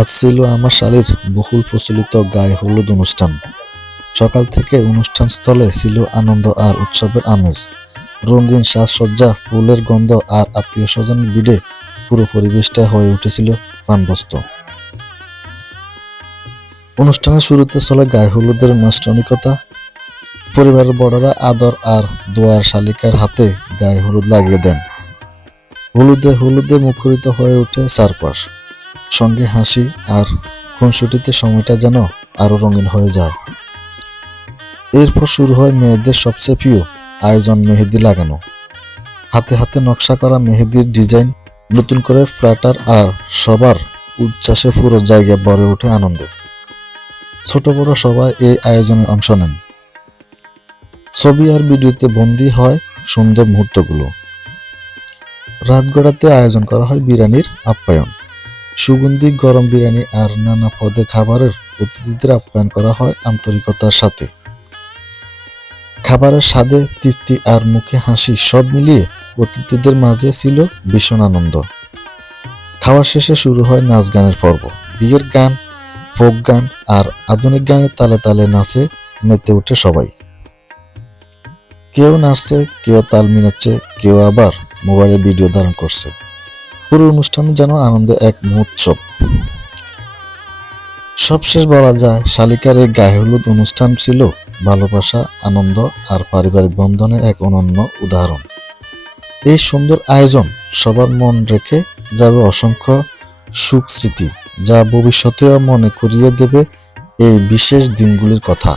আজ ছিল আমার শালীর বহুল প্রচলিত গায়ে হলুদ অনুষ্ঠান। সকাল থেকে অনুষ্ঠানস্থলে ছিল আনন্দ আর উৎসবের আমেজ। রঙিন সাজসজ্জা, ফুলের গন্ধ আর আত্মীয় স্বজনের ভিড়ে পুরো পরিবেশটা হয়ে উঠেছিল প্রাণবন্ত। অনুষ্ঠানের শুরুতে চলে গায়ে হলুদের আনুষ্ঠানিকতা। পরিবারের বড়রা আদর আর দোয়ার শালিকার হাতে গায়ে হলুদ লাগিয়ে দেন। হলুদে হলুদে মুখরিত হয়ে ওঠে চারপাশ, সঙ্গে হাসি আর খুনসুটিতে সময়টা যেন আরো রঙিন হয়ে যায়। এরপর শুরু হয় মেয়েদের সবচেয়ে প্রিয় আয়োজন, মেহেদি লাগানো। হাতে হাতে নকশা করা মেহেদির ডিজাইন, নতুন করে ফ্ল্যাটার আর সবার উচ্ছ্বাসে পুরো জায়গা ভরে ওঠে আনন্দে। ছোট বড় সবাই এই আয়োজনে অংশ নেন। ছবি আর ভিডিওতে বন্দী হয় সুন্দর মুহূর্তগুলো। রাত গড়াতে আয়োজন করা হয় বিরিয়ানির আপ্যায়ন। সুগন্ধি গরম বিরিয়ানি আর নানা পদের খাবারের অতিথিদের আপ্যায়ন করা হয় আন্তরিকতার সাথে। খাবারের স্বাদে তৃপ্তি আর মুখে হাসি সব মিলিয়ে অতিথিদের মাঝে ছিল ভীষণ আনন্দ। খাওয়া শেষে শুরু হয় নাচ গানের পর্ব। বিয়ের গান, ফোক গান আর আধুনিক গানের তালে তালে নাচে মেতে ওঠে সবাই। কেউ নাচছে, কেউ তাল মিলাচ্ছে, কেউ আবার মোবাইলে ভিডিও ধারণ করছে। পুরো অনুষ্ঠান যেন আনন্দের এক মহোৎসব। সবশেষ বলা যায়, শালিকার এই গায়ে হলুদ অনুষ্ঠান ছিল ভালোবাসা, আনন্দ আর পারিবারিক বন্ধনের এক অনন্য উদাহরণ। এই সুন্দর আয়োজন সবার মন রেখে যাবে অসংখ্য সুখ স্মৃতি, যা ভবিষ্যতেও মনে করিয়ে দেবে এই বিশেষ দিনগুলির কথা।